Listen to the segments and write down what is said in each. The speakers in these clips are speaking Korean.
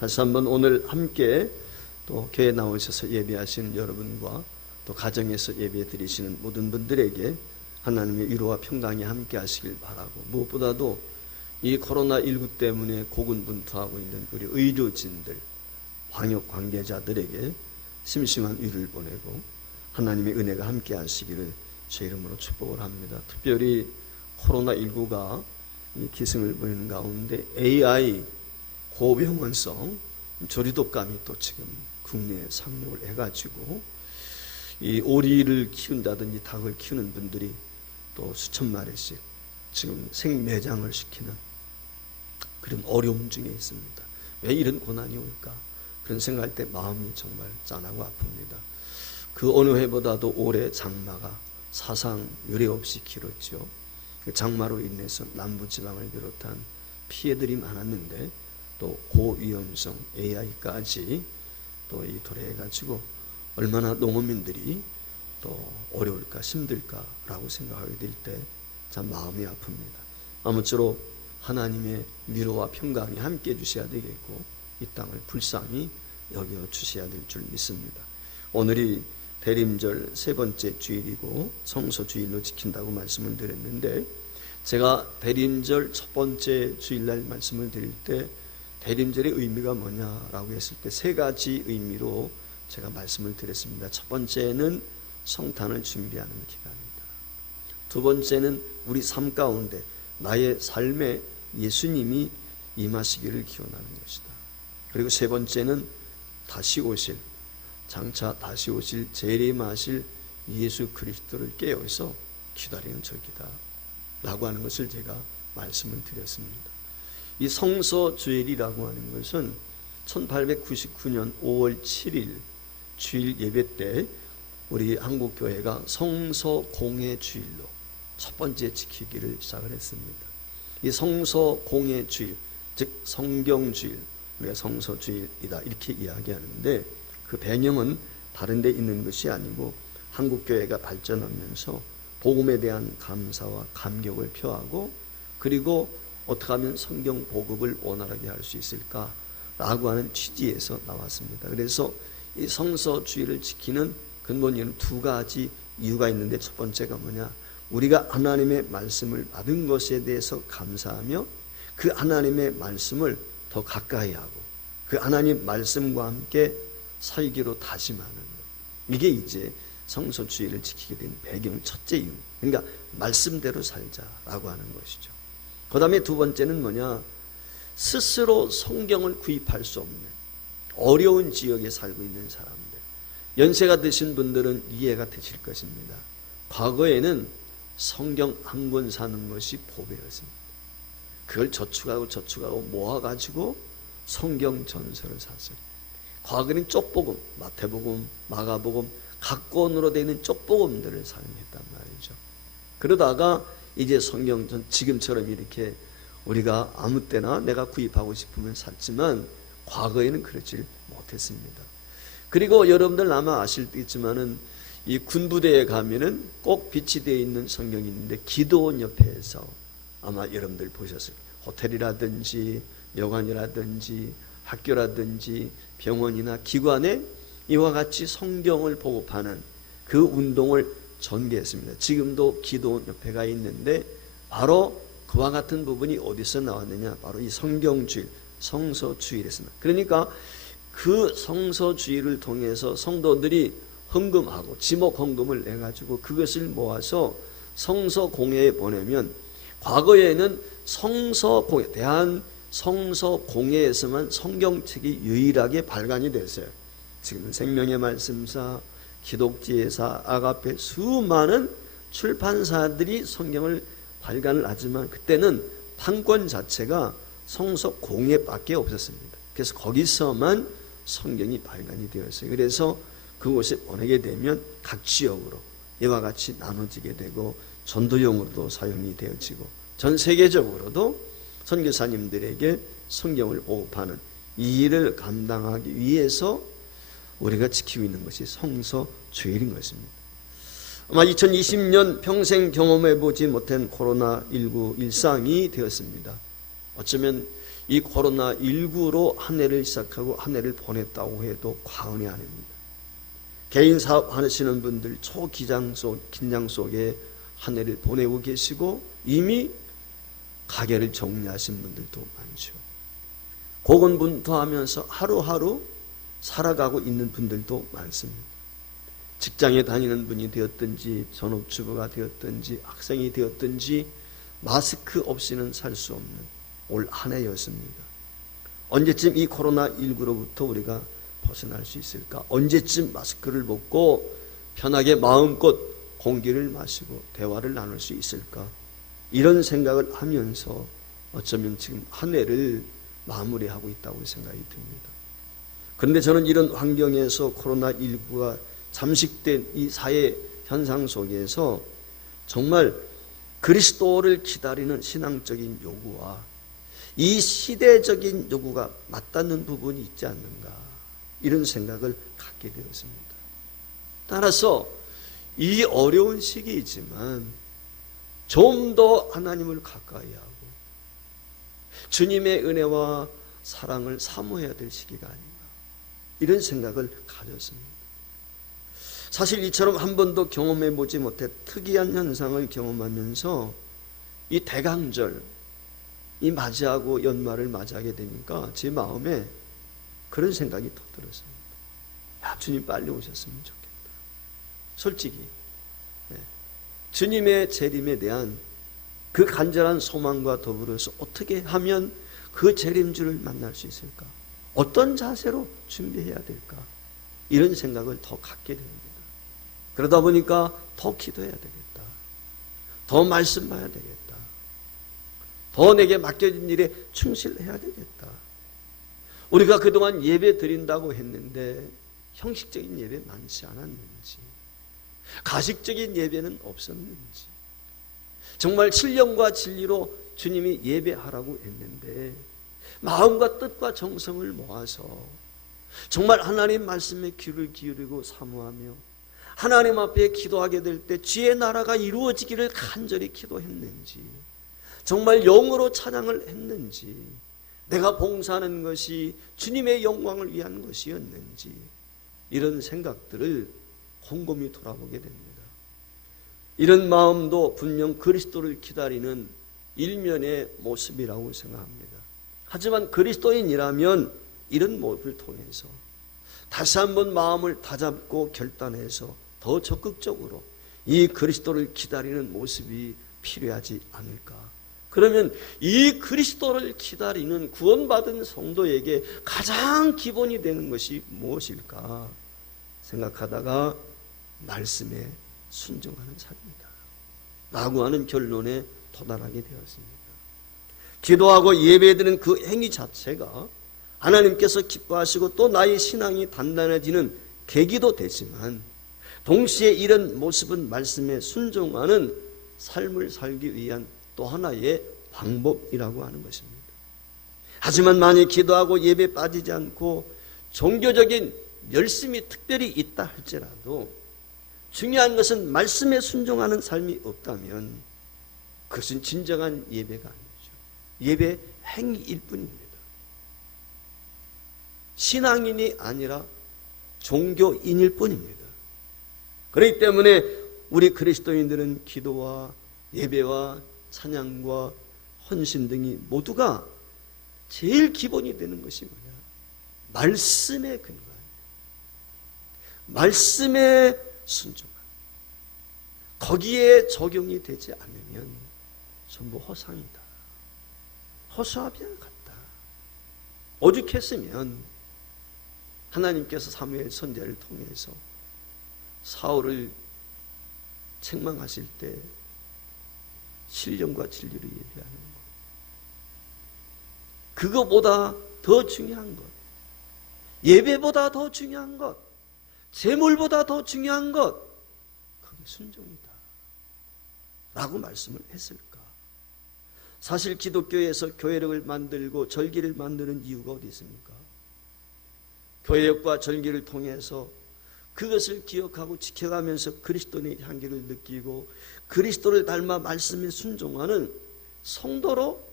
다시 한번 오늘 함께 또 교회 나오셔서 예배하시는 여러분과 또 가정에서 예배 드리시는 모든 분들에게 하나님의 위로와 평강이 함께 하시길 바라고, 무엇보다도 이 코로나19 때문에 고군분투하고 있는 우리 의료진들, 방역 관계자들에게 심심한 위로를 보내고 하나님의 은혜가 함께 하시기를 제 이름으로 축복을 합니다. 특별히 코로나19가 기승을 부리는 가운데 AI 고병원성 조류독감이 또 지금 국내에 상륙을 해가지고 이 오리를 키운다든지 닭을 키우는 분들이 또 수천 마리씩 지금 생매장을 시키는 그런 어려움 중에 있습니다. 왜 이런 고난이 올까? 그런 생각할 때 마음이 정말 짠하고 아픕니다. 그 어느 해보다도 올해 장마가 사상 유례 없이 길었죠. 그 장마로 인해서 남부지방을 비롯한 피해들이 많았는데 또 고위험성 AI까지 또 이 도래해가지고 얼마나 농어민들이 또 어려울까 힘들까라고 생각하게 될 때 참 마음이 아픕니다. 아무쪼록 하나님의 위로와 평강이 함께 주셔야 되겠고 이 땅을 불쌍히 여겨 주셔야 될 줄 믿습니다. 오늘이 대림절 세 번째 주일이고 성소주일로 지킨다고 말씀을 드렸는데, 제가 대림절 첫 번째 주일날 말씀을 드릴 때 대림절의 의미가 뭐냐라고 했을 때 세 가지 의미로 제가 말씀을 드렸습니다. 첫 번째는 성탄을 준비하는 기간입니다. 두 번째는 우리 삶 가운데 나의 삶에 예수님이 임하시기를 기원하는 것이다. 그리고 세 번째는 다시 오실, 장차 다시 오실 재림하실 예수 그리스도를 깨어서 기다리는 절기다 라고 하는 것을 제가 말씀을 드렸습니다. 이 성서주일이라고 하는 것은 1899년 5월 7일 주일 예배 때 우리 한국교회가 성서공예주일로 첫 번째 지키기를 시작을 했습니다. 이 성서공예주일, 즉 성경주일, 우리가 성서주일이다 이렇게 이야기하는데, 그 배경은 다른 데 있는 것이 아니고 한국교회가 발전하면서 복음에 대한 감사와 감격을 표하고, 그리고 어떻게 하면 성경 보급을 원활하게 할 수 있을까라고 하는 취지에서 나왔습니다. 그래서 이 성서주일을 지키는 근본 이유는 두 가지 이유가 있는데, 첫 번째가 뭐냐, 우리가 하나님의 말씀을 받은 것에 대해서 감사하며 그 하나님의 말씀을 더 가까이 하고 그 하나님 말씀과 함께 살기로 다짐하는 것, 이게 이제 성서주일을 지키게 된 배경 첫째 이유. 그러니까 말씀대로 살자라고 하는 것이죠. 그 다음에 두 번째는 뭐냐, 스스로 성경을 구입할 수 없는 어려운 지역에 살고 있는 사람들, 연세가 드신 분들은 이해가 되실 것입니다. 과거에는 성경 한 권 사는 것이 보배였습니다. 그걸 저축하고 모아가지고 성경 전서를 샀어요. 과거에는 쪽복음, 마태복음, 마가복음 각 권으로 되어 있는 쪽복음들을 사용했단 말이죠. 그러다가 이제 성경 지금처럼 이렇게 우리가 아무 때나 내가 구입하고 싶으면 샀지만 과거에는 그렇지 못했습니다. 그리고 여러분들 아마 아실 수 있지만은 이 군부대에 가면은 꼭 비치되어 있는 성경이 있는데, 기도원 옆에서 아마 여러분들 보셨을 거예요. 호텔이라든지 여관이라든지 학교라든지 병원이나 기관에 이와 같이 성경을 보급하는 그 운동을 전개했습니다. 지금도 기도원 옆에가 있는데, 바로 그와 같은 부분이 어디서 나왔느냐, 바로 이 성경주일, 성서주일에서. 그러니까 그 성서주일을 통해서 성도들이 헌금하고 지목 헌금을 내가지고 그것을 모아서 성서공예에 보내면, 과거에는 성서공예, 대한 성서공예에서만 성경책이 유일하게 발간이 됐어요. 지금은 생명의 말씀사, 기독지혜사, 아가페 수많은 출판사들이 성경을 발간을 하지만 그때는 판권 자체가 성서공예밖에 없었습니다. 그래서 거기서만 성경이 발간이 되었어요. 그래서 그곳에 보내게 되면 각 지역으로 이와 같이 나눠지게 되고 전도용으로도 사용이 되어지고 전 세계적으로도 선교사님들에게 성경을 보급하는 이 일을 감당하기 위해서 우리가 지키고 있는 것이 성서주일인 것입니다. 아마 2020년 평생 경험해보지 못한 코로나19 일상이 되었습니다. 어쩌면 이 코로나19로 한 해를 시작하고 한 해를 보냈다고 해도 과언이 아닙니다. 개인 사업 하시는 분들 초긴장 속에 한 해를 보내고 계시고 이미 가게를 정리하신 분들도 많죠. 고군분투하면서 하루하루 살아가고 있는 분들도 많습니다. 직장에 다니는 분이 되었든지 전업주부가 되었든지 학생이 되었든지 마스크 없이는 살 수 없는 올 한 해였습니다. 언제쯤 이 코로나19로부터 우리가 벗어날 수 있을까? 언제쯤 마스크를 벗고 편하게 마음껏 공기를 마시고 대화를 나눌 수 있을까? 이런 생각을 하면서 어쩌면 지금 한 해를 마무리하고 있다고 생각이 듭니다. 그런데 저는 이런 환경에서 코로나19가 잠식된 이 사회 현상 속에서 정말 그리스도를 기다리는 신앙적인 요구와 이 시대적인 요구가 맞닿는 부분이 있지 않는가, 이런 생각을 갖게 되었습니다. 따라서 이 어려운 시기이지만 좀 더 하나님을 가까이 하고 주님의 은혜와 사랑을 사모해야 될 시기가 아닌가, 이런 생각을 가졌습니다. 사실 이처럼 한 번도 경험해 보지 못해 특이한 현상을 경험하면서 이 대강절, 이 맞이하고 연말을 맞이하게 되니까 제 마음에 그런 생각이 더 들었습니다. 야, 주님 빨리 오셨으면 좋겠다. 솔직히 주님의 재림에 대한 그 간절한 소망과 더불어서 어떻게 하면 그 재림주를 만날 수 있을까? 어떤 자세로 준비해야 될까? 이런 생각을 더 갖게 됩니다. 그러다 보니까 더 기도해야 되겠다. 더 말씀 봐야 되겠다. 더 내게 맡겨진 일에 충실해야 되겠다. 우리가 그동안 예배 드린다고 했는데 형식적인 예배 많지 않았는지, 가식적인 예배는 없었는지, 정말 신령과 진리로 주님이 예배하라고 했는데 마음과 뜻과 정성을 모아서 정말 하나님 말씀에 귀를 기울이고 사모하며 하나님 앞에 기도하게 될 때 주의 나라가 이루어지기를 간절히 기도했는지, 정말 영으로 찬양을 했는지, 내가 봉사하는 것이 주님의 영광을 위한 것이었는지, 이런 생각들을 곰곰이 돌아보게 됩니다. 이런 마음도 분명 그리스도를 기다리는 일면의 모습이라고 생각합니다. 하지만 그리스도인이라면 이런 모습을 통해서 다시 한번 마음을 다잡고 결단해서 더 적극적으로 이 그리스도를 기다리는 모습이 필요하지 않을까. 그러면 이 그리스도를 기다리는 구원받은 성도에게 가장 기본이 되는 것이 무엇일까 생각하다가 말씀에 순종하는 삶이다 라고 하는 결론에 도달하게 되었습니다. 기도하고 예배드리는 그 행위 자체가 하나님께서 기뻐하시고 또 나의 신앙이 단단해지는 계기도 되지만 동시에 이런 모습은 말씀에 순종하는 삶을 살기 위한 또 하나의 방법이라고 하는 것입니다. 하지만 만약 기도하고 예배 빠지지 않고 종교적인 열심이 특별히 있다 할지라도 중요한 것은 말씀에 순종하는 삶이 없다면 그것은 진정한 예배가 아니죠. 예배 행위일 뿐입니다. 신앙인이 아니라 종교인일 뿐입니다. 그렇기 때문에 우리 그리스도인들은 기도와 예배와 찬양과 헌신 등이 모두가 제일 기본이 되는 것이 뭐냐? 말씀에 근거한, 말씀에 순종한, 거기에 적용이 되지 않으면 전부 허상이다, 허수아비와 같다. 오죽했으면 하나님께서 사무엘 선지자를 통해서 사울을 책망하실 때 신령과 진리를 예배하는 것, 그거보다 더 중요한 것, 예배보다 더 중요한 것, 재물보다 더 중요한 것, 그게 순종이다 라고 말씀을 했을까? 사실 기독교에서 교회력을 만들고 절기를 만드는 이유가 어디 있습니까? 교회력과 절기를 통해서 그것을 기억하고 지켜가면서 그리스도의 향기를 느끼고 그리스도를 닮아 말씀에 순종하는 성도로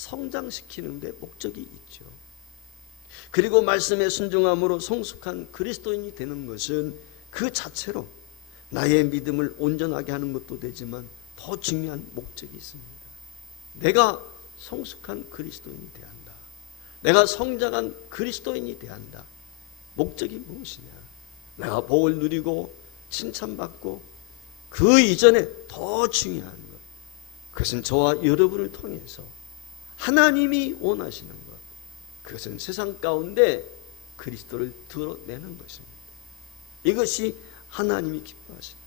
성장시키는 데 목적이 있죠. 그리고 말씀에 순종함으로 성숙한 그리스도인이 되는 것은 그 자체로 나의 믿음을 온전하게 하는 것도 되지만 더 중요한 목적이 있습니다. 내가 성숙한 그리스도인이 되어야 한다. 내가 성장한 그리스도인이 되어야 한다. 목적이 무엇이냐? 내가 복을 누리고 칭찬받고 그 이전에 더 중요한 것, 그것은 저와 여러분을 통해서 하나님이 원하시는 것, 그것은 세상 가운데 그리스도를 드러내는 것입니다. 이것이 하나님이 기뻐하시는,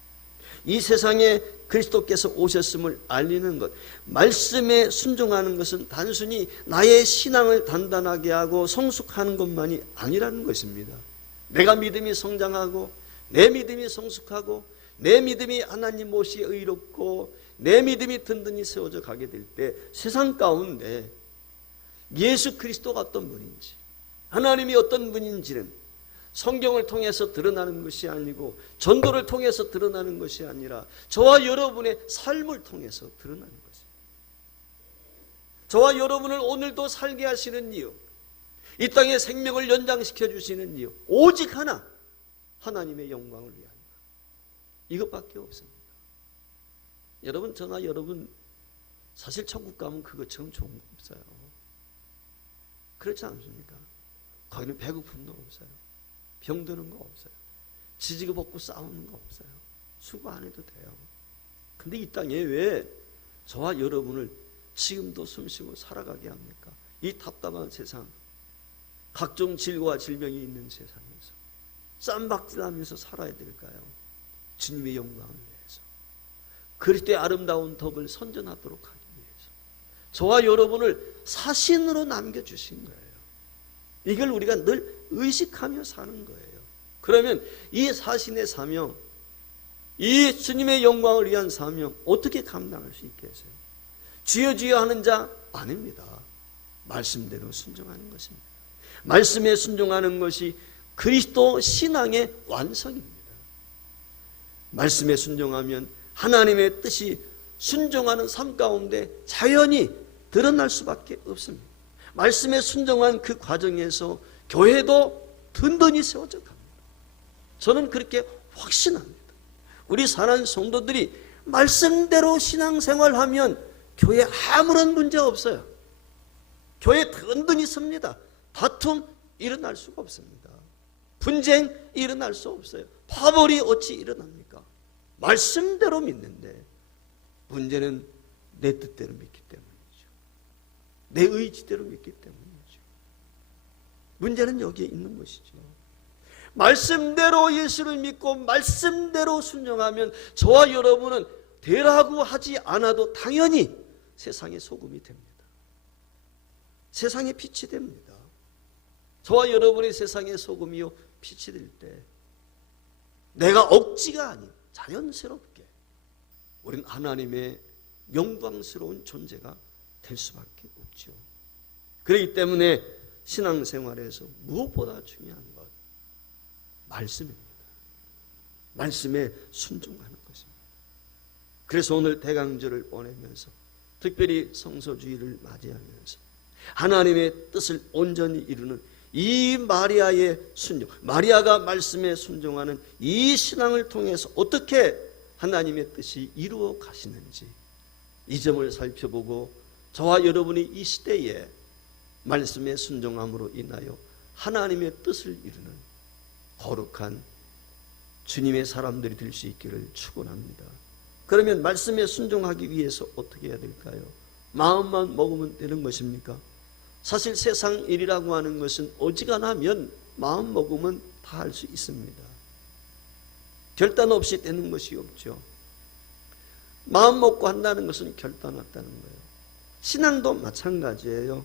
이 세상에 그리스도께서 오셨음을 알리는 것, 말씀에 순종하는 것은 단순히 나의 신앙을 단단하게 하고 성숙하는 것만이 아니라는 것입니다. 내가 믿음이 성장하고 내 믿음이 성숙하고 내 믿음이 하나님 모시에 의롭고 내 믿음이 든든히 세워져 가게 될 때 세상 가운데 예수 그리스도가 어떤 분인지, 하나님이 어떤 분인지는 성경을 통해서 드러나는 것이 아니고 전도를 통해서 드러나는 것이 아니라 저와 여러분의 삶을 통해서 드러나는 것입니다. 저와 여러분을 오늘도 살게 하시는 이유, 이 땅의 생명을 연장시켜 주시는 이유, 오직 하나, 하나님의 영광을 위하여. 이것밖에 없습니다. 여러분, 저나 여러분 사실 천국 가면 그것처럼 좋은 거 없어요. 그렇지 않습니까? 거기는 배고픔도 없어요. 병드는 거 없어요. 지지고 볶고 싸우는 거 없어요. 수고 안 해도 돼요. 근데 이 땅에 왜 저와 여러분을 지금도 숨쉬고 살아가게 합니까? 이 답답한 세상, 각종 질과 질병이 있는 세상에서 쌈박질하면서 살아야 될까요? 주님의 영광을 위해서, 그리스도의 아름다운 덕을 선전하도록 하기 위해서 저와 여러분을 사신으로 남겨주신 거예요. 이걸 우리가 늘 의식하며 사는 거예요. 그러면 이 사신의 사명, 이 주님의 영광을 위한 사명 어떻게 감당할 수 있겠어요? 주여 주여 하는 자 아닙니다. 말씀대로 순종하는 것입니다. 말씀에 순종하는 것이 그리스도 신앙의 완성입니다. 말씀에 순종하면 하나님의 뜻이 순종하는 삶 가운데 자연히 드러날 수밖에 없습니다. 말씀에 순종한 그 과정에서 교회도 든든히 세워져 갑니다. 저는 그렇게 확신합니다. 우리 사랑하는 성도들이 말씀대로 신앙생활하면 교회에 아무런 문제 없어요. 교회 든든히 섭니다. 다툼 일어날 수가 없습니다. 분쟁 일어날 수 없어요. 파벌이 어찌 일어납니까? 말씀대로 믿는데 문제는 내 뜻대로 믿기 때문이죠. 내 의지대로 믿기 때문이죠. 문제는 여기에 있는 것이죠. 말씀대로 예수를 믿고 말씀대로 순종하면 저와 여러분은 되라고 하지 않아도 당연히 세상의 소금이 됩니다. 세상의 빛이 됩니다. 저와 여러분이 세상의 소금이요 빛이 될 때 내가 억지가 아닌 자연스럽게 우리는 하나님의 영광스러운 존재가 될 수밖에 없죠. 그렇기 때문에 신앙생활에서 무엇보다 중요한 것, 말씀입니다. 말씀에 순종하는 것입니다. 그래서 오늘 대강절을 보내면서 특별히 성소주의를 맞이하면서 하나님의 뜻을 온전히 이루는 이 마리아의 순종, 마리아가 말씀에 순종하는 이 신앙을 통해서 어떻게 하나님의 뜻이 이루어 가시는지 이 점을 살펴보고 저와 여러분이 이 시대에 말씀에 순종함으로 인하여 하나님의 뜻을 이루는 거룩한 주님의 사람들이 될 수 있기를 축원합니다. 그러면 말씀에 순종하기 위해서 어떻게 해야 될까요? 마음만 먹으면 되는 것입니까? 사실 세상 일이라고 하는 것은 어지간하면 마음 먹으면 다 할 수 있습니다. 결단 없이 되는 것이 없죠. 마음 먹고 한다는 것은 결단 없다는 거예요. 신앙도 마찬가지예요.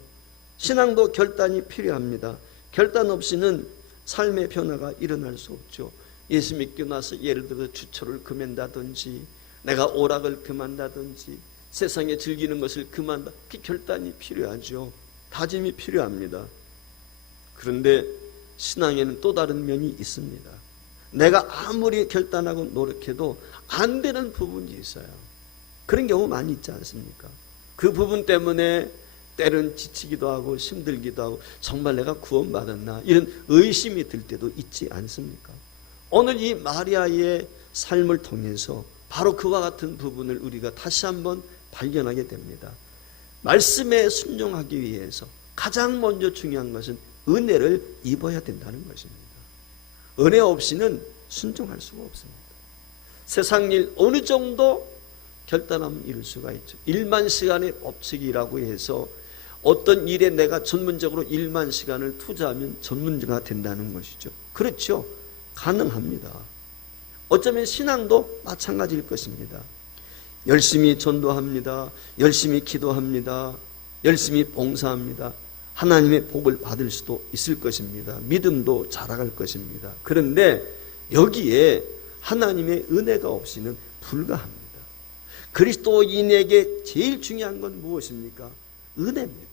신앙도 결단이 필요합니다. 결단 없이는 삶의 변화가 일어날 수 없죠. 예수 믿고 나서 예를 들어 주초를 금한다든지 내가 오락을 금한다든지 세상에 즐기는 것을 금한다, 그 결단이 필요하죠. 다짐이 필요합니다. 그런데 신앙에는 또 다른 면이 있습니다. 내가 아무리 결단하고 노력해도 안 되는 부분이 있어요. 그런 경우 많이 있지 않습니까? 그 부분 때문에 때로는 지치기도 하고 힘들기도 하고 정말 내가 구원받았나 이런 의심이 들 때도 있지 않습니까? 오늘 이 마리아의 삶을 통해서 바로 그와 같은 부분을 우리가 다시 한번 발견하게 됩니다. 말씀에 순종하기 위해서 가장 먼저 중요한 것은 은혜를 입어야 된다는 것입니다. 은혜 없이는 순종할 수가 없습니다. 세상 일 어느 정도 결단하면 이룰 수가 있죠. 1만 시간의 법칙이라고 해서 어떤 일에 내가 전문적으로 1만 시간을 투자하면 전문가가 된다는 것이죠. 그렇죠. 가능합니다. 어쩌면 신앙도 마찬가지일 것입니다. 열심히 전도합니다. 열심히 기도합니다. 열심히 봉사합니다. 하나님의 복을 받을 수도 있을 것입니다. 믿음도 자라갈 것입니다. 그런데 여기에 하나님의 은혜가 없이는 불가합니다. 그리스도인에게 제일 중요한 건 무엇입니까? 은혜입니다.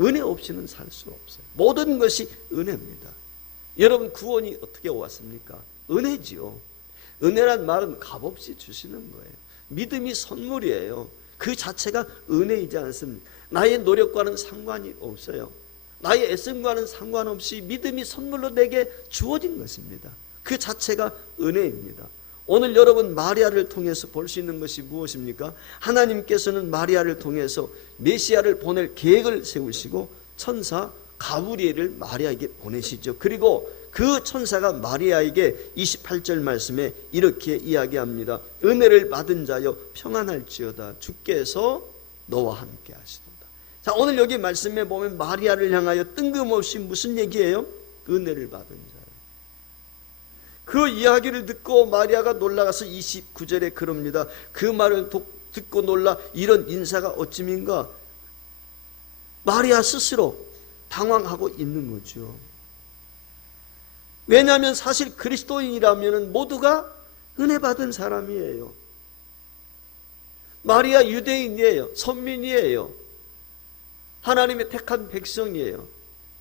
은혜 없이는 살 수 없어요. 모든 것이 은혜입니다. 여러분 구원이 어떻게 왔습니까? 은혜지요. 은혜란 말은 값없이 주시는 거예요. 믿음이 선물이에요. 그 자체가 은혜이지 않습니까? 나의 노력과는 상관이 없어요. 나의 애씀과는 상관없이 믿음이 선물로 내게 주어진 것입니다. 그 자체가 은혜입니다. 오늘 여러분 마리아를 통해서 볼 수 있는 것이 무엇입니까? 하나님께서는 마리아를 통해서 메시아를 보낼 계획을 세우시고 천사 가브리엘을 마리아에게 보내시죠. 그리고 그 천사가 마리아에게 28절 말씀에 이렇게 이야기합니다. 은혜를 받은 자여 평안할지어다. 주께서 너와 함께 하시도다. 자, 오늘 여기 말씀에 보면 마리아를 향하여 뜬금없이 무슨 얘기예요? 은혜를 받은 자. 그 이야기를 듣고 마리아가 놀라가서 29절에 그럽니다. 그 말을 듣고 놀라 이런 인사가 어찌민가? 마리아 스스로 당황하고 있는 거죠. 왜냐하면 사실 그리스도인이라면 모두가 은혜 받은 사람이에요. 마리아 유대인이에요. 선민이에요. 하나님의 택한 백성이에요.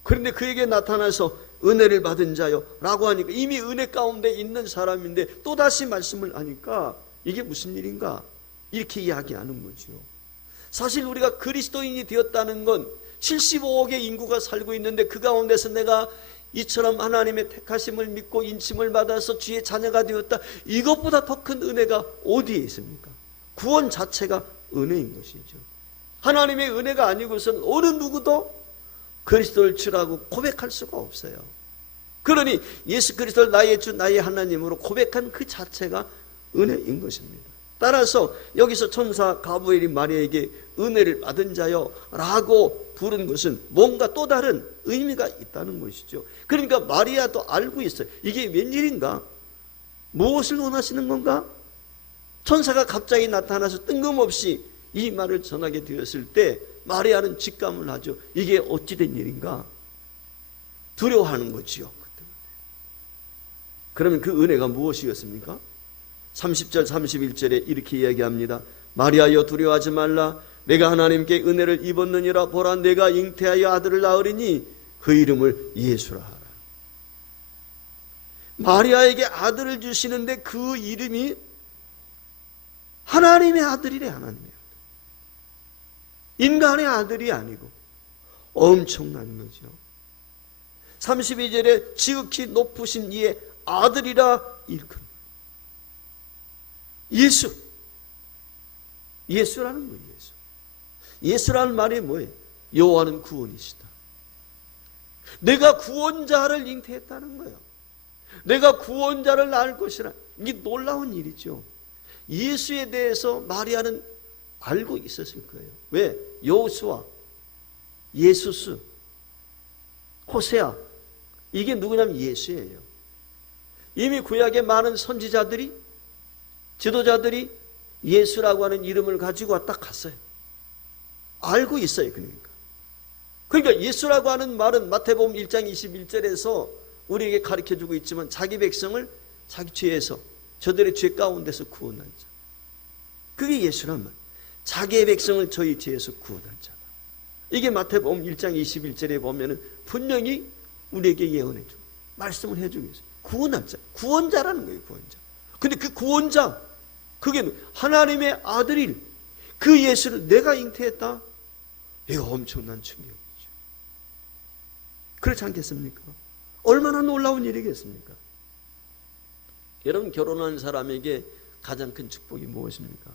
그런데 그에게 나타나서 은혜를 받은 자요 라고 하니까 이미 은혜 가운데 있는 사람인데 또다시 말씀을 하니까 이게 무슨 일인가? 이렇게 이야기하는 거죠. 사실 우리가 그리스도인이 되었다는 건 75억의 인구가 살고 있는데 그 가운데서 내가 이처럼 하나님의 택하심을 믿고 인침을 받아서 주의 자녀가 되었다. 이것보다 더 큰 은혜가 어디에 있습니까? 구원 자체가 은혜인 것이죠. 하나님의 은혜가 아니고선 어느 누구도 그리스도를 주라고 고백할 수가 없어요. 그러니 예수 그리스도를 나의 주 나의 하나님으로 고백한 그 자체가 은혜인 것입니다. 따라서 여기서 천사 가브리엘이 마리아에게 은혜를 받은 자요 라고 부른 것은 뭔가 또 다른 의미가 있다는 것이죠. 그러니까 마리아도 알고 있어요. 이게 웬일인가? 무엇을 원하시는 건가? 천사가 갑자기 나타나서 뜬금없이 이 말을 전하게 되었을 때 마리아는 직감을 하죠. 이게 어찌된 일인가? 두려워하는 거지요. 그러면 그 은혜가 무엇이었습니까? 30절 31절에 이렇게 이야기합니다. 마리아여 두려워하지 말라. 내가 하나님께 은혜를 입었느니라. 보라 내가 잉태하여 아들을 낳으리니 그 이름을 예수라 하라. 마리아에게 아들을 주시는데 그 이름이 하나님의 아들이래. 하나님의 아들. 인간의 아들이 아니고 엄청난 거죠. 32절에 지극히 높으신 이의 아들이라 일컫는 예수. 예수라는 거예요. 예수. 예수라는 말이 뭐예요? 여호와는 구원이시다. 내가 구원자를 잉태했다는 거예요. 내가 구원자를 낳을 것이라. 이게 놀라운 일이죠. 예수에 대해서 마리아는 알고 있었을 거예요. 왜? 여호수아, 예수스, 호세아 이게 누구냐면 예수예요. 이미 구약의 많은 선지자들이 지도자들이 예수라고 하는 이름을 가지고 왔다 갔어요. 알고 있어요. 그러니까 예수라고 하는 말은 마태복음 1장 21절에서 우리에게 가르쳐주고 있지만 자기 백성을 자기 죄에서 저들의 죄 가운데서 구원한 자. 그게 예수란 말. 자기의 백성을 저희 죄에서 구원한 자다. 이게 마태복음 1장 21절에 보면은 분명히 우리에게 예언해주고 말씀을 해주고 있어요. 구원한 자. 구원자라는 거예요. 구원자. 근데 그 구원자 그게 하나님의 아들일 그 예수를 내가 잉태했다. 이거 엄청난 충격이죠. 그렇지 않겠습니까? 얼마나 놀라운 일이겠습니까? 여러분, 결혼한 사람에게 가장 큰 축복이 무엇입니까?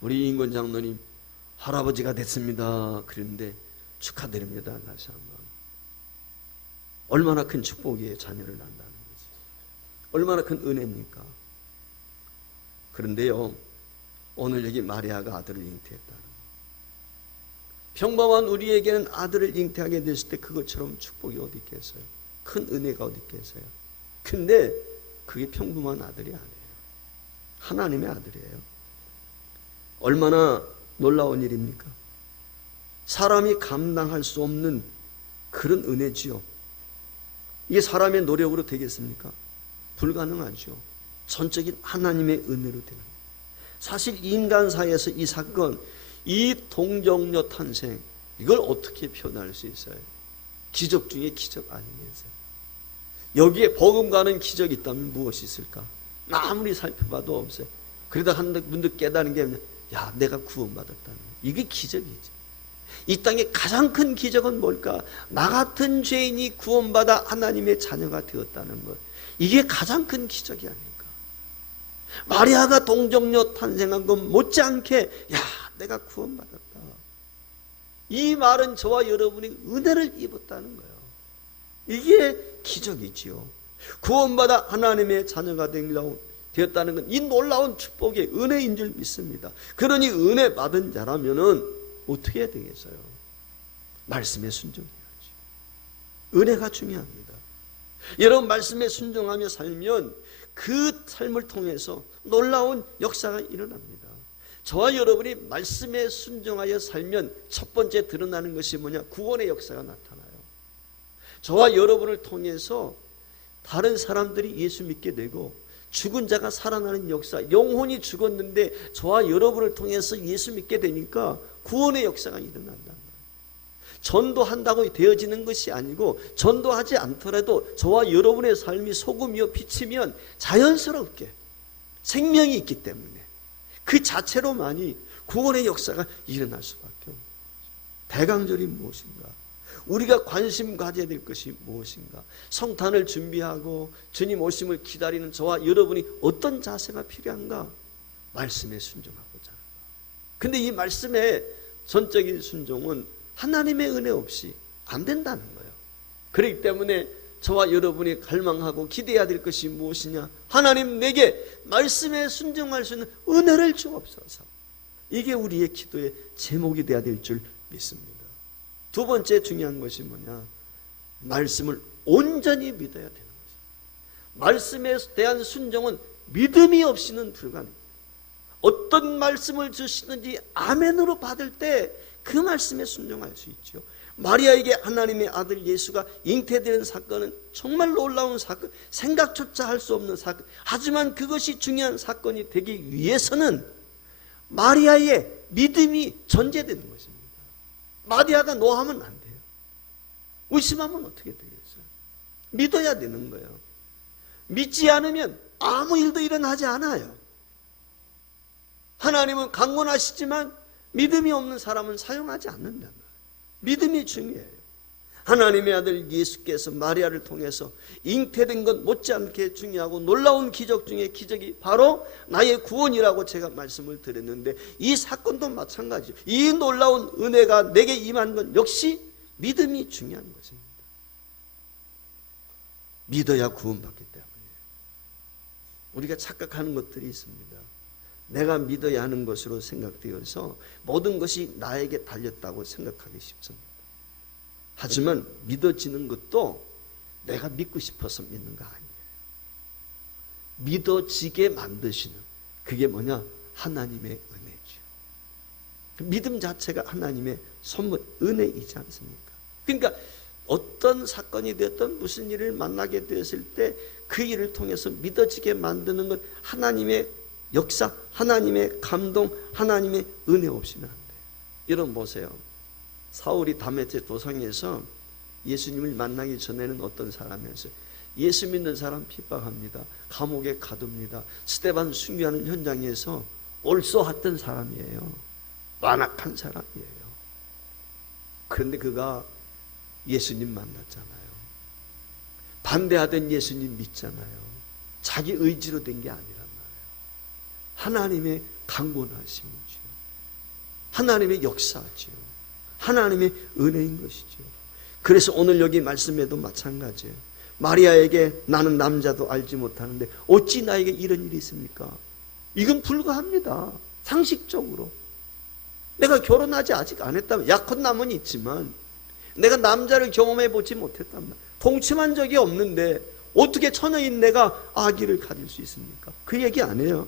우리 임건 장로님 할아버지가 됐습니다. 그런데 축하드립니다. 다시 한번. 얼마나 큰 축복이에요. 자녀를 낳는다는 것이. 얼마나 큰 은혜입니까? 그런데요, 오늘 여기 마리아가 아들을 잉태했다는 거. 평범한 우리에게는 아들을 잉태하게 됐을 때 그것처럼 축복이 어디 있겠어요? 큰 은혜가 어디 있겠어요? 근데 그게 평범한 아들이 아니에요. 하나님의 아들이에요. 얼마나 놀라운 일입니까? 사람이 감당할 수 없는 그런 은혜지요. 이게 사람의 노력으로 되겠습니까? 불가능하죠. 전적인 하나님의 은혜로 되는 거예요. 사실 인간사에서 이 사건, 이 동정녀 탄생, 이걸 어떻게 표현할 수 있어요? 기적 중에 기적 아니겠어요? 여기에 버금가는 기적이 있다면 무엇이 있을까? 아무리 살펴봐도 없어요. 그러다 문득 깨달은 게 야, 내가 구원받았다는 거예요. 이게 기적이지. 이 땅의 가장 큰 기적은 뭘까? 나 같은 죄인이 구원받아 하나님의 자녀가 되었다는 것. 이게 가장 큰 기적이 아닐까? 마리아가 동정녀 탄생한 건 못지않게 야, 내가 구원받았다. 이 말은 저와 여러분이 은혜를 입었다는 거예요. 이게 기적이지요. 구원받아 하나님의 자녀가 되었다는 건 이 놀라운 축복의 은혜인 줄 믿습니다. 그러니 은혜 받은 자라면은 어떻게 해야 되겠어요? 말씀에 순종해야지. 은혜가 중요합니다. 여러분, 말씀에 순종하며 살면 그 삶을 통해서 놀라운 역사가 일어납니다. 저와 여러분이 말씀에 순종하여 살면 첫 번째 드러나는 것이 뭐냐? 구원의 역사가 나타나요. 저와 여러분을 통해서 다른 사람들이 예수 믿게 되고 죽은 자가 살아나는 역사, 영혼이 죽었는데 저와 여러분을 통해서 예수 믿게 되니까 구원의 역사가 일어난다는 거예요. 전도한다고 되어지는 것이 아니고 전도하지 않더라도 저와 여러분의 삶이 소금이요 빛이면 자연스럽게 생명이 있기 때문에 그 자체로만이 구원의 역사가 일어날 수밖에 없는 거죠. 대강절이 무엇인가? 우리가 관심 가져야 될 것이 무엇인가? 성탄을 준비하고 주님 오심을 기다리는 저와 여러분이 어떤 자세가 필요한가? 말씀에 순종하고자 합니다. 근데 이 말씀의 전적인 순종은 하나님의 은혜 없이 안 된다는 거예요. 그렇기 때문에 저와 여러분이 갈망하고 기대해야 될 것이 무엇이냐? 하나님, 내게 말씀에 순종할 수 있는 은혜를 주옵소서. 이게 우리의 기도의 제목이 되어야 될 줄 믿습니다. 두 번째 중요한 것이 뭐냐? 말씀을 온전히 믿어야 되는 것입니다. 말씀에 대한 순종은 믿음이 없이는 불가능합니다. 어떤 말씀을 주시든지 아멘으로 받을 때 그 말씀에 순종할 수 있죠. 마리아에게 하나님의 아들 예수가 잉태되는 사건은 정말 놀라운 사건, 생각조차 할 수 없는 사건. 하지만 그것이 중요한 사건이 되기 위해서는 마리아의 믿음이 전제되는 것입니다. 마리아가 노하면 안 돼요. 의심하면 어떻게 되겠어요? 믿어야 되는 거예요. 믿지 않으면 아무 일도 일어나지 않아요. 하나님은 강권하시지만 믿음이 없는 사람은 사용하지 않는단 말이에요. 믿음이 중요해요. 하나님의 아들 예수께서 마리아를 통해서 잉태된 것 못지않게 중요하고 놀라운 기적 중에 기적이 바로 나의 구원이라고 제가 말씀을 드렸는데, 이 사건도 마찬가지예요. 이 놀라운 은혜가 내게 임한 건 역시 믿음이 중요한 것입니다. 믿어야 구원받기 때문에 우리가 착각하는 것들이 있습니다. 내가 믿어야 하는 것으로 생각되어서 모든 것이 나에게 달렸다고 생각하기 쉽습니다. 하지만 믿어지는 것도 내가 믿고 싶어서 믿는 거 아니에요. 믿어지게 만드시는, 그게 뭐냐? 하나님의 은혜죠. 믿음 자체가 하나님의 선물, 은혜이지 않습니까? 그러니까 어떤 사건이 되었던 무슨 일을 만나게 되었을 때 그 일을 통해서 믿어지게 만드는 건 하나님의 역사, 하나님의 감동, 하나님의 은혜 없이는 안 돼요. 여러분 보세요. 사울이 다메섹 도상에서 예수님을 만나기 전에는 어떤 사람이었어요? 예수 믿는 사람 핍박합니다. 감옥에 가둡니다. 스데반 순교하는 현장에서 올소했던 사람이에요. 완악한 사람이에요. 그런데 그가 예수님 만났잖아요. 반대하던 예수님 믿잖아요. 자기 의지로 된 게 아니란 말이에요. 하나님의 강권하심이죠. 하나님의 역사죠. 하나님의 은혜인 것이죠. 그래서 오늘 여기 말씀에도 마찬가지예요. 마리아에게 나는 남자도 알지 못하는데 어찌 나에게 이런 일이 있습니까? 이건 불가합니다. 상식적으로. 내가 결혼하지 아직 안 했다면, 약혼남은 있지만 내가 남자를 경험해 보지 못했단 말이에요. 동침한 적이 없는데 어떻게 처녀인 내가 아기를 가질 수 있습니까? 그 얘기 안 해요.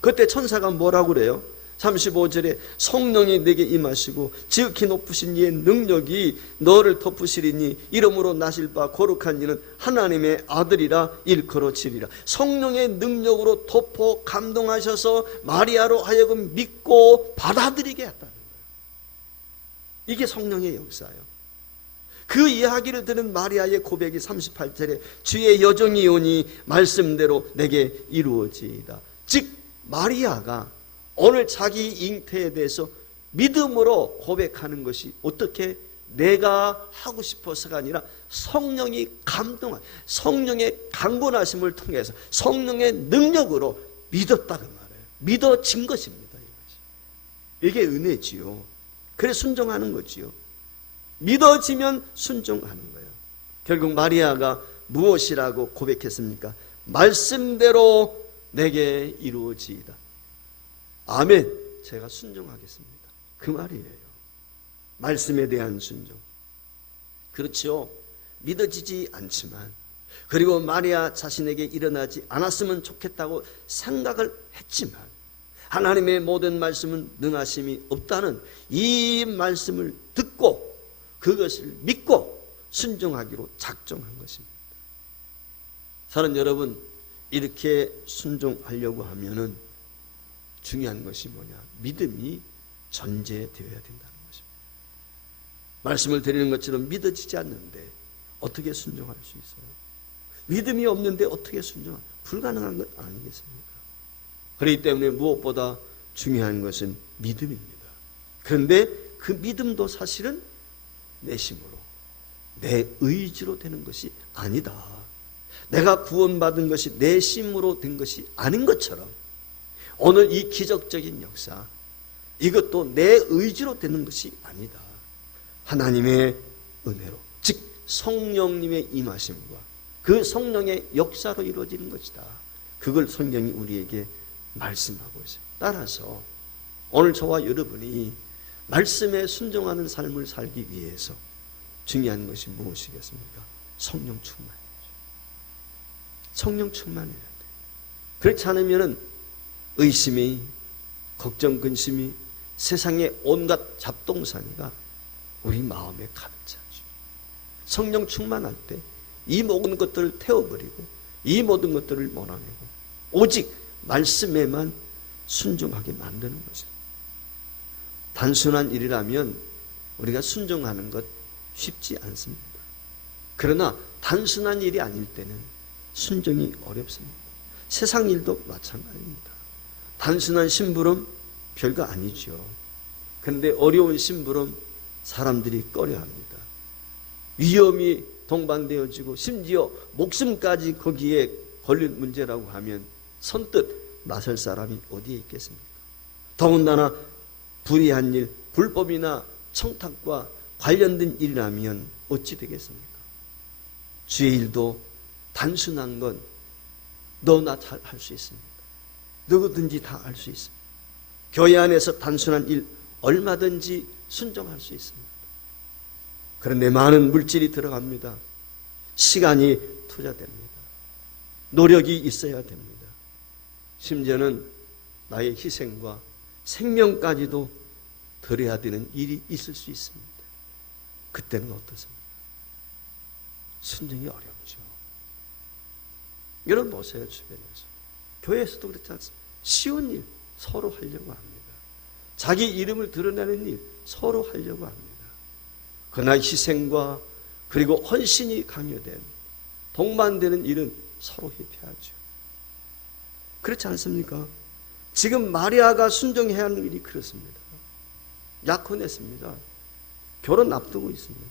그때 천사가 뭐라고 그래요? 35절에 성령이 내게 임하시고 지극히 높으신 이의 능력이 너를 덮으시리니 이러므로 나실 바 거룩한 이는 하나님의 아들이라 일컬어지리라. 성령의 능력으로 덮어 감동하셔서 마리아로 하여금 믿고 받아들이게 했다는 거예요. 이게 성령의 역사예요. 그 이야기를 들은 마리아의 고백이 38절에 주의 여종이 오니 말씀대로 내게 이루어지이다. 즉 마리아가 오늘 자기 잉태에 대해서 믿음으로 고백하는 것이 어떻게 내가 하고 싶어서가 아니라 성령이 감동한, 성령의 강권하심을 통해서 성령의 능력으로 믿었다는 말이에요. 믿어진 것입니다. 이게 은혜지요. 그래서 순종하는 거지요. 믿어지면 순종하는 거예요. 결국 마리아가 무엇이라고 고백했습니까? 말씀대로 내게 이루어지이다. 아멘. 제가 순종하겠습니다. 그 말이에요. 말씀에 대한 순종. 그렇죠. 믿어지지 않지만, 그리고 마리아 자신에게 일어나지 않았으면 좋겠다고 생각을 했지만, 하나님의 모든 말씀은 능하심이 없다는 이 말씀을 듣고 그것을 믿고 순종하기로 작정한 것입니다. 사랑하는 여러분, 이렇게 순종하려고 하면은 중요한 것이 뭐냐? 믿음이 전제되어야 된다는 것입니다. 말씀을 드리는 것처럼 믿어지지 않는데 어떻게 순종할 수 있어요? 믿음이 없는데 어떻게 순종할? 불가능한 것 아니겠습니까? 그렇기 때문에 무엇보다 중요한 것은 믿음입니다. 그런데 그 믿음도 사실은 내 힘으로, 내 의지로 되는 것이 아니다. 내가 구원받은 것이 내 힘으로 된 것이 아닌 것처럼 오늘 이 기적적인 역사, 이것도 내 의지로 되는 것이 아니다. 하나님의 은혜로, 즉 성령님의 임하심과 그 성령의 역사로 이루어지는 것이다. 그걸 성경이 우리에게 말씀하고 있어요. 따라서 오늘 저와 여러분이 말씀에 순종하는 삶을 살기 위해서 중요한 것이 무엇이겠습니까? 성령 충만이죠. 성령 충만해야 돼. 그렇지 않으면 의심이, 걱정, 근심이, 세상의 온갖 잡동사니가 우리 마음에 가득 차죠. 성령 충만할 때 이 모든 것들을 태워버리고 이 모든 것들을 몰아내고 오직 말씀에만 순종하게 만드는 것입니다. 단순한 일이라면 우리가 순종하는 것 쉽지 않습니다. 그러나 단순한 일이 아닐 때는 순종이 어렵습니다. 세상 일도 마찬가지입니다. 단순한 심부름 별거 아니죠. 그런데 어려운 심부름 사람들이 꺼려합니다. 위험이 동반되어지고 심지어 목숨까지 거기에 걸릴 문제라고 하면 선뜻 나설 사람이 어디에 있겠습니까? 더군다나 불의한 일, 불법이나 청탁과 관련된 일이라면 어찌 되겠습니까? 주의 일도 단순한 건 너나 잘 할 수 있습니다. 누구든지 다 할 수 있습니다. 교회 안에서 단순한 일 얼마든지 순종할 수 있습니다. 그런데 많은 물질이 들어갑니다. 시간이 투자됩니다. 노력이 있어야 됩니다. 심지어는 나의 희생과 생명까지도 드려야 되는 일이 있을 수 있습니다. 그때는 어떻습니까? 순종이 어렵죠. 여러분 보세요. 주변에서. 교회에서도 그렇지 않습니까? 쉬운 일 서로 하려고 합니다. 자기 이름을 드러내는 일 서로 하려고 합니다. 그러나 희생과 그리고 헌신이 강요된 동반되는 일은 서로 회피하죠. 그렇지 않습니까? 지금 마리아가 순종해야 하는 일이 그렇습니다. 약혼했습니다. 결혼 앞두고 있습니다.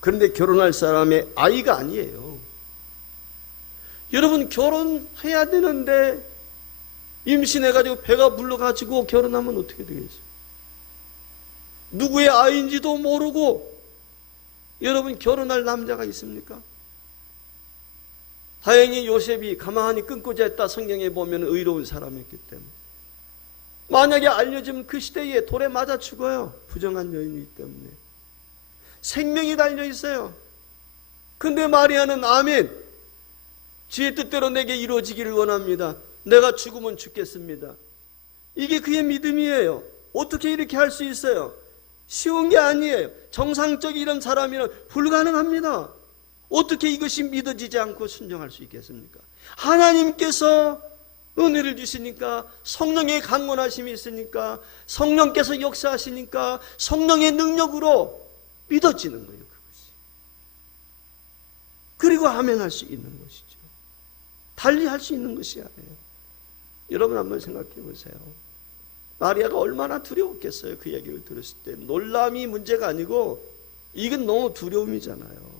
그런데 결혼할 사람의 아이가 아니에요. 여러분, 결혼해야 되는데 임신해가지고 배가 불러가지고 결혼하면 어떻게 되겠어요? 누구의 아이인지도 모르고 여러분 결혼할 남자가 있습니까? 다행히 요셉이 가만히 끊고자 했다. 성경에 보면 의로운 사람이었기 때문에. 만약에 알려지면 그 시대에 돌에 맞아 죽어요. 부정한 여인이기 때문에. 생명이 달려 있어요. 근데 마리아는 아멘, 주의 뜻대로 내게 이루어지기를 원합니다. 내가 죽으면 죽겠습니다. 이게 그의 믿음이에요. 어떻게 이렇게 할 수 있어요? 쉬운 게 아니에요. 정상적인 이런 사람이면 불가능합니다. 어떻게 이것이 믿어지지 않고 순종할 수 있겠습니까? 하나님께서 은혜를 주시니까, 성령의 강권하심이 있으니까, 성령께서 역사하시니까 성령의 능력으로 믿어지는 거예요, 그것이. 그리고 아멘할 수 있는 것이죠. 달리 할 수 있는 것이 아니에요. 여러분 한번 생각해 보세요. 마리아가 얼마나 두려웠겠어요. 그 얘기를 들었을 때. 놀람이 문제가 아니고 이건 너무 두려움이잖아요.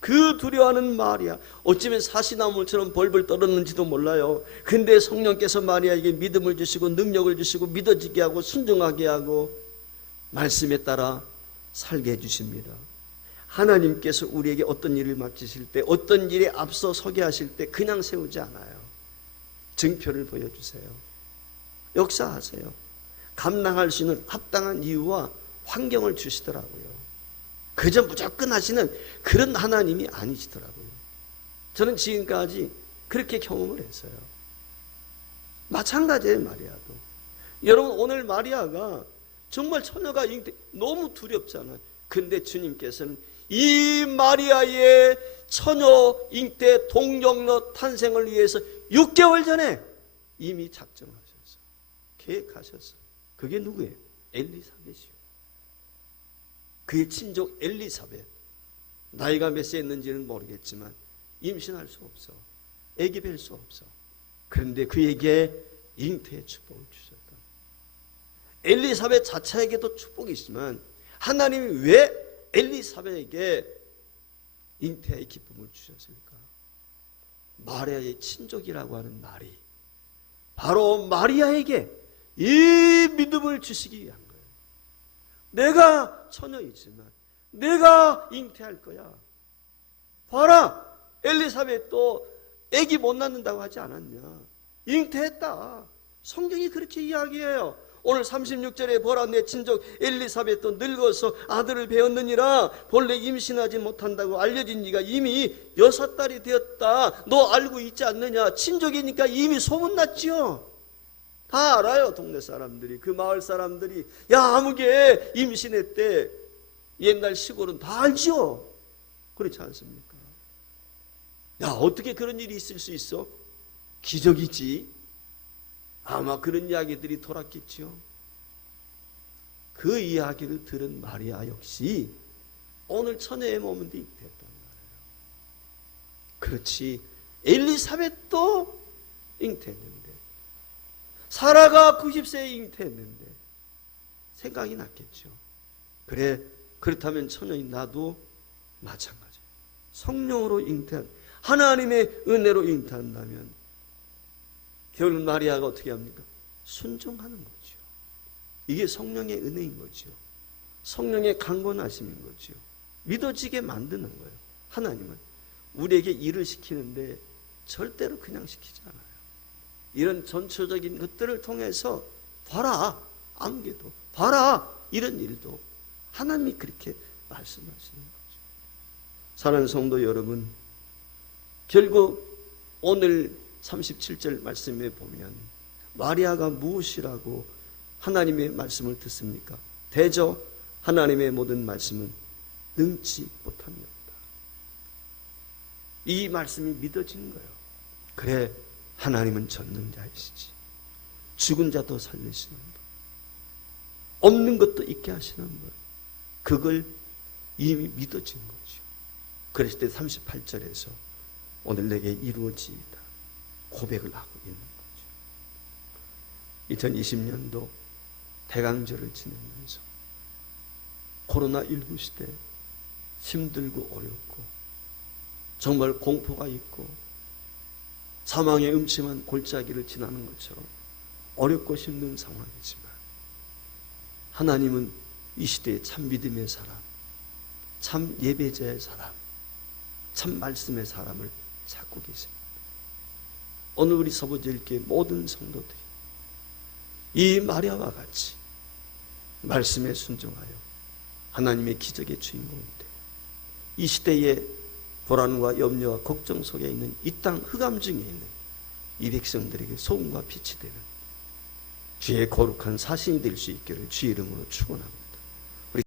그 두려워하는 마리아, 어쩌면 사시나무처럼 벌벌 떨었는지도 몰라요. 근데 성령께서 마리아에게 믿음을 주시고 능력을 주시고 믿어지게 하고 순종하게 하고 말씀에 따라 살게 해주십니다. 하나님께서 우리에게 어떤 일을 맡기실 때, 어떤 일에 앞서 서게 하실 때 그냥 세우지 않아요. 증표를 보여주세요. 역사하세요. 감당할 수 있는 합당한 이유와 환경을 주시더라고요. 그저 무조건 하시는 그런 하나님이 아니시더라고요. 저는 지금까지 그렇게 경험을 했어요. 마찬가지예요, 마리아도. 여러분, 오늘 마리아가 정말 처녀가 너무 두렵잖아요. 근데 주님께서는 이 마리아의 처녀 잉태 동정녀 탄생을 위해서 6개월 전에 이미 작정하셨어요. 계획하셨어요. 그게 누구예요? 엘리사벳이요. 그의 친족 엘리사벳. 나이가 몇 세였는지는 모르겠지만 임신할 수 없어. 아기 뵐 수 없어. 그런데 그에게 잉태의 축복을 주셨다. 엘리사벳 자체에게도 축복이 있지만 하나님이 왜 엘리사벳에게 잉태의 기쁨을 주셨을까? 마리아의 친족이라고 하는 말이 바로 마리아에게 이 믿음을 주시기 위한 거예요. 내가 처녀이지만 내가 잉태할 거야. 봐라, 엘리사벳도 아기 못 낳는다고 하지 않았냐? 잉태했다. 성경이 그렇게 이야기해요. 오늘 36절에 보라, 내 친족 엘리사벳도 늙어서 아들을 배웠느니라. 본래 임신하지 못한다고 알려진 네가 이미 6달이 되었다. 너 알고 있지 않느냐? 친족이니까 이미 소문났지요. 다 알아요. 동네 사람들이, 그 마을 사람들이. 야, 아무개 임신했대. 옛날 시골은 다 알죠. 그렇지 않습니까? 야, 어떻게 그런 일이 있을 수 있어? 기적이지. 아마 그런 이야기들이 돌았겠죠. 그 이야기를 들은 마리아 역시 오늘 처녀의 몸은 잉태했단 말이에요. 그렇지, 엘리사벳도 잉태했는데, 사라가 90세에 잉태했는데 생각이 났겠죠. 그래, 그렇다면 처녀인 나도 마찬가지. 성령으로 잉태한, 하나님의 은혜로 잉태한다면 결국 마리아가 어떻게 합니까? 순종하는 거죠. 이게 성령의 은혜인 거죠. 성령의 강권하심인 거죠. 믿어지게 만드는 거예요. 하나님은 우리에게 일을 시키는데 절대로 그냥 시키지 않아요. 이런 전초적인 것들을 통해서 봐라, 아무개도 봐라, 이런 일도 하나님이 그렇게 말씀하시는 거죠. 사랑하는 성도 여러분, 결국 오늘 37절 말씀에 보면 마리아가 무엇이라고 하나님의 말씀을 듣습니까? 대저 하나님의 모든 말씀은 능치 못함이었다. 이 말씀이 믿어진 거예요. 그래, 하나님은 전능자이시지. 죽은 자도 살리시는 분, 없는 것도 있게 하시는 분, 그걸 이미 믿어진 거죠. 그랬을 때 38절에서 오늘 내게 이루어지이다 고백을 하고 있는 거죠. 2020년도 대강절을 지내면서 코로나19 시대 힘들고 어렵고 정말 공포가 있고 사망의 음침한 골짜기를 지나는 것처럼 어렵고 힘든 상황이지만 하나님은 이 시대에 참 믿음의 사람, 참 예배자의 사람, 참 말씀의 사람을 찾고 계십니다. 오늘 우리 서부제일교회 모든 성도들이 이 마리아와 같이 말씀에 순종하여 하나님의 기적의 주인공이 되고 이 시대의 불안과 염려와 걱정 속에 있는 이 땅 흑암 중에 있는 이 백성들에게 소금과 빛이 되는 주의 거룩한 사신이 될 수 있기를 주의 이름으로 축원합니다.